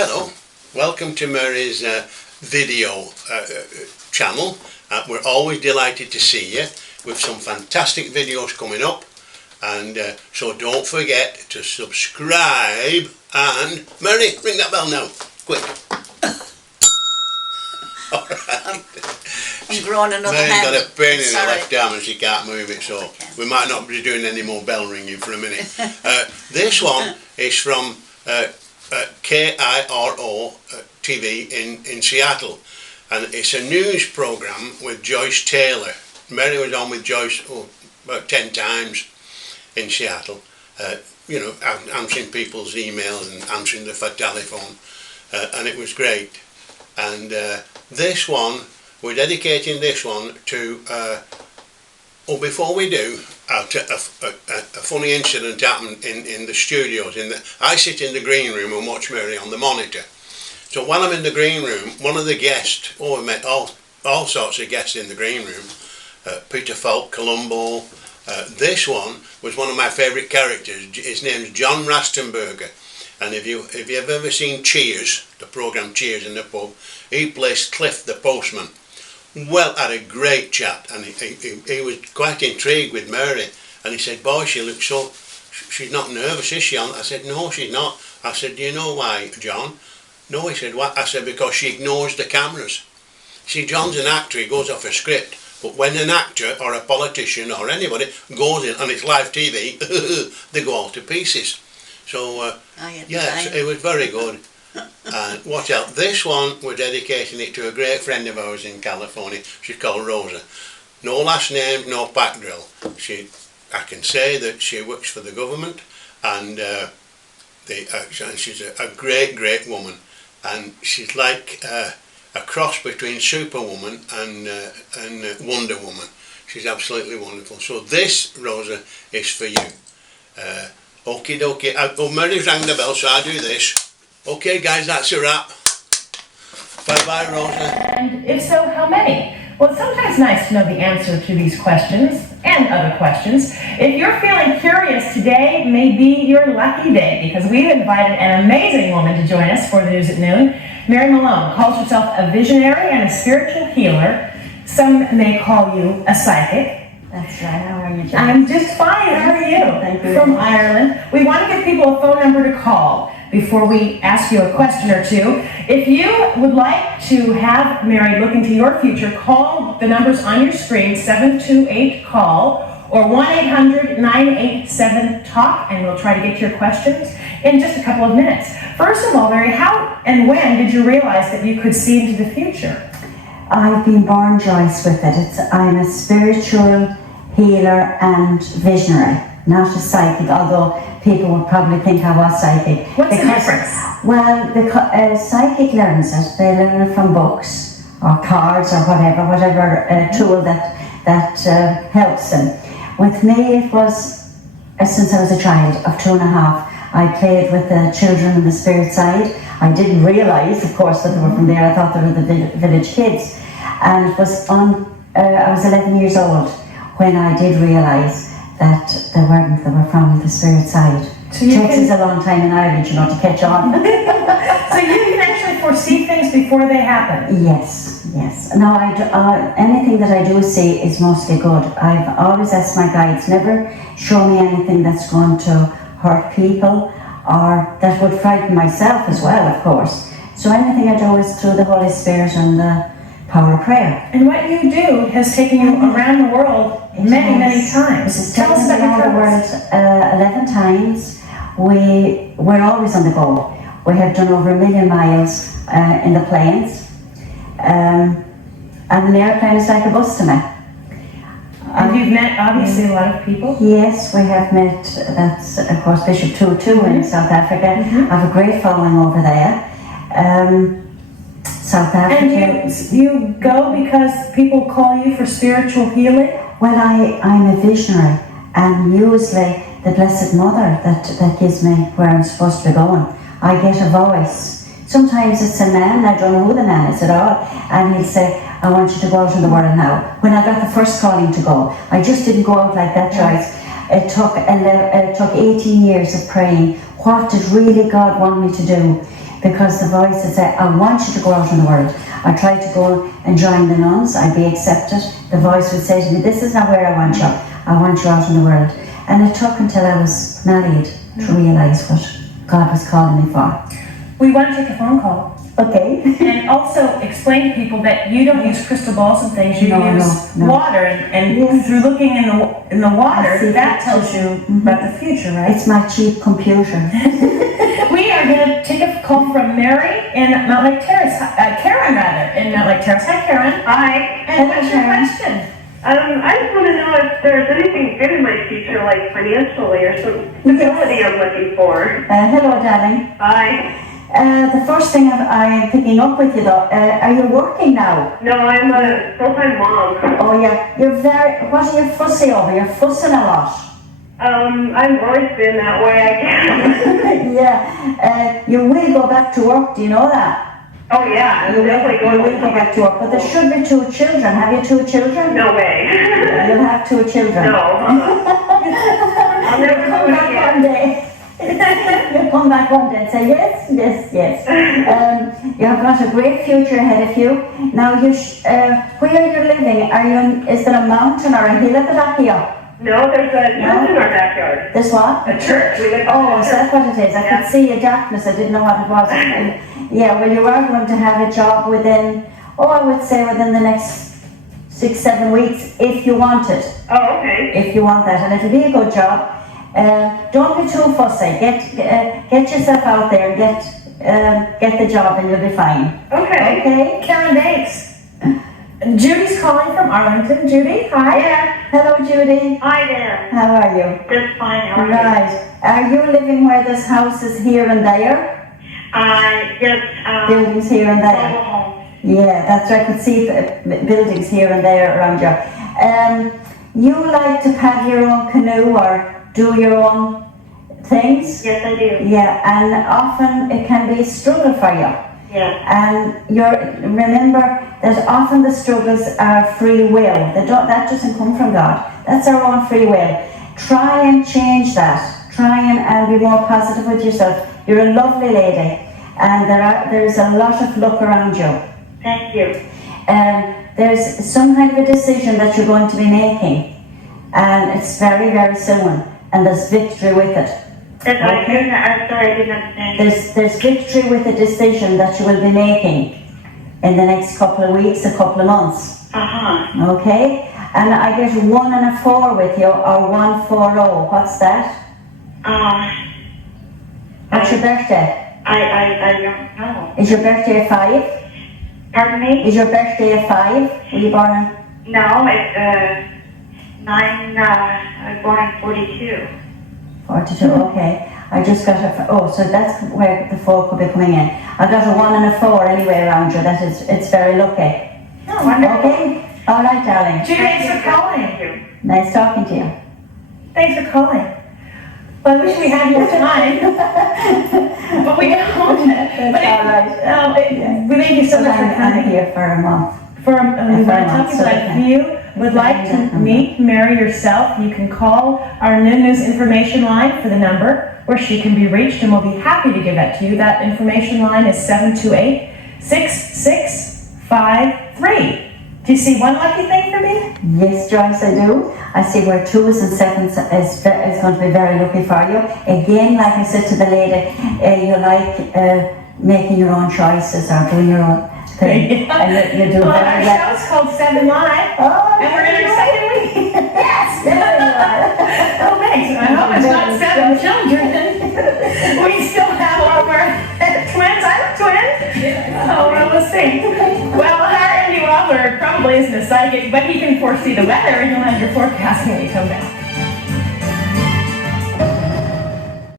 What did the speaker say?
Hello, welcome to Mary's video channel. We're always delighted to see you with some fantastic videos coming up, and so don't forget to subscribe. And Mary, ring that bell now, quick. Alright. I'm growing another Mary's hand. got a pain in her left arm and she can't move it, so we might not be doing any more bell ringing for a minute. This one is from KIRO TV in Seattle, and it's a news program with Joyce Taylor. Mary was on with Joyce about 10 times in Seattle, answering people's emails and answering the telephone, and it was great. And this one, we're dedicating this one to before we do, a funny incident happened in the studios. I sit in the green room and watch Mary on the monitor. So while I'm in the green room, one of the guests, we met all sorts of guests in the green room, Peter Falk, Columbo. This one was one of my favourite characters. His name's John Rastenberger. And if you've ever seen Cheers, the programme Cheers in the pub, he plays Cliff the postman. Well, had a great chat, and he was quite intrigued with Mary, and he said, "Boy, she looks so, she's not nervous, is she?" I said, "No, she's not." I said, "Do you know why, John?" "No," he said. "What?" I said, "Because she ignores the cameras." See, John's an actor, he goes off a script, but when an actor or a politician or anybody goes in, and it's live TV, they go all to pieces. So, it was very good. And watch out, this one we're dedicating it to a great friend of ours in California. She's called Rosa. No last name, no pack drill. I can say that she works for the government, and she's a great woman, and she's like a cross between Superwoman and Wonder Woman. She's absolutely wonderful. So this, Rosa, is for you. Okie dokie. Mary's rang the bell, so I do this. Okay guys, that's a wrap. Bye bye, Rosa. And if so, how many? Well, it's sometimes nice to know the answer to these questions and other questions. If you're feeling curious today, may be your lucky day, because we've invited an amazing woman to join us for the News at Noon. Mary Malone calls herself a visionary and a spiritual healer. Some may call you a psychic. That's right. How are you, John? I'm just fine. How are you? Thank you. From Ireland. We want to give people a phone number to call before we ask you a question or two. If you would like to have Mary look into your future, call the numbers on your screen, 728-CALL or 1-800-987-TALK, and we'll try to get to your questions in just a couple of minutes. First of all, Mary, how and when did you realize that you could see into the future? I've been born, Joyce, with it. I'm a spiritual healer and visionary, not a psychic, although people would probably think I was psychic. What's the difference? Well, a psychic learns it. They learn it from books or cards or whatever tool that helps them. With me, it was since I was a child of 2.5. I played with the children in the spirit side. I didn't realise, of course, that they were from there. I thought they were the village kids. And it was I was 11 years old when I did realise that they were from the spirit side. So it takes us a long time in Ireland, to catch on. So you can actually foresee things before they happen? Yes. No, anything that I do see is mostly good. I've always asked my guides, never show me anything that's going to hurt people or that would frighten myself as well, of course. So anything I do is through the Holy Spirit and the power of prayer. And what you do has taken you around the world many times. Tell us about your travels. 11 times. We're always on the go. We have done over 1 million miles in the planes. And an airplane is like a bus to me. And you've met, obviously, a lot of people? Yes, we have met, that's, of course, Bishop Tutu in South Africa. I have a great following over there. South Africa. And you go because people call you for spiritual healing? Well, I'm a visionary, and usually the Blessed Mother that gives me where I'm supposed to be going. I get a voice. Sometimes it's a man, I don't know who the man is at all, and he'll say, "I want you to go out in the world now." When I got the first calling to go, I just didn't go out like that, Joyce. It took 18 years of praying. What did really God want me to do? because the voice would say, I want you to go out in the world. I tried to go and join the nuns, I'd be accepted. The voice would say to me, this is not where I want you. I want you out in the world. And it took until I was married to realise what God was calling me for. We want to take a phone call. Okay. And also explain to people that you don't use crystal balls and things, you use No. water, and Yes. through looking in the I water, see that pictures. tells you about the future, right? It's my cheap computer. We are going to take a call from Mary in Mount Lake Terrace, Karen rather, in Mount Lake Terrace. Hi, Karen. Hi. And what's your Karen. question? I just want to know if there's anything good in my future, like financially or some stability I'm looking for. Hello, darling. Hi. The first thing I'm picking up with you though, are you working now? No, I'm a full-time mom. Oh yeah, what are you fussy over? You're fussing a lot. I've always been that way, I guess. Yeah, you will go back to work, do you know that? Oh yeah, You I'm definitely will going go back to work, but there should be 2 children. Have you 2 children? No way. You'll have 2 children. No. I'll never Come do it back again. one day. You'll come back one day and say, yes, yes, yes. You've got a great future ahead of you. Now, where you're living, is there a mountain or a hill at the back of you? No, there's a church in our backyard. There's what? A church. We live in Oh, a is church. that what it is? I Yeah. could see a darkness, I didn't know what it was. Yeah, well, you are going to have a job within, I would say within the next 6-7 weeks, if you want it. Oh, okay. If you want that, and it'll be a good job. Don't be too fussy. Get yourself out there and get the job, and you'll be fine. Okay. Okay? Karen Banks. Judy's calling from Arlington. Judy, hi. Yeah. Hello, Judy. Hi there. How are you? Just fine. How are you? Right. Are you living where there's houses here and there? Just Buildings here and there? mobile home. Yeah, that's right. I could see buildings here and there around you. You like to paddle your own canoe or do your own things? Yes, I do. Yeah, and often it can be a struggle for you. Yes. And remember that often the struggles are free will. That doesn't come from God. That's our own free will. Try and change that. Try and be more positive with yourself. You're a lovely lady, and there's a lot of luck around you. Thank you. There's some kind of a decision that you're going to be making, and it's very, very soon, and there's victory with it. I'm sorry, I didn't understand. There's victory with the decision that you will be making in the next couple of weeks, a couple of months. Uh-huh. Okay? And I get 1 and a 4 with you, or 140. What's that? What's your birthday? I don't know. Is your birthday a 5? Pardon me? Is your birthday a 5? Were you born in? No, it's 9, I was born in 42. 42, okay. I just got so that's where the 4 could be coming in. I got a 1 and a 4 anyway around you. It's very lucky. Oh, wonderful. Okay? All right, darling. Judy, thanks for calling. Thank you. Nice talking to you. Thanks for calling. Well, I wish we had more time, but we don't. But all right. We thank you so much for I'm coming. here for a month. We want to talk so about if you would like to meet Mary yourself, you can call our New News information line for the number where she can be reached, and we'll be happy to give that to you. That information line is 728-6653. Do you see one lucky thing for me? Yes, Joyce, I do. I see where 2s and 7s is going to be very lucky for you. Again, like I said to the lady, you like making your own choices or doing your own thing. And you do Well, very our well. show's called 7 Live, Oh, and we're in our second week. yes, there you are. Oh, thanks. I hope it's not 7 children. We still have all of our twins. I'm a twin. Oh, well, let's see. Well, our Andy Waller probably isn't a psychic, but he can foresee the weather, and you'll have your forecast when we come back.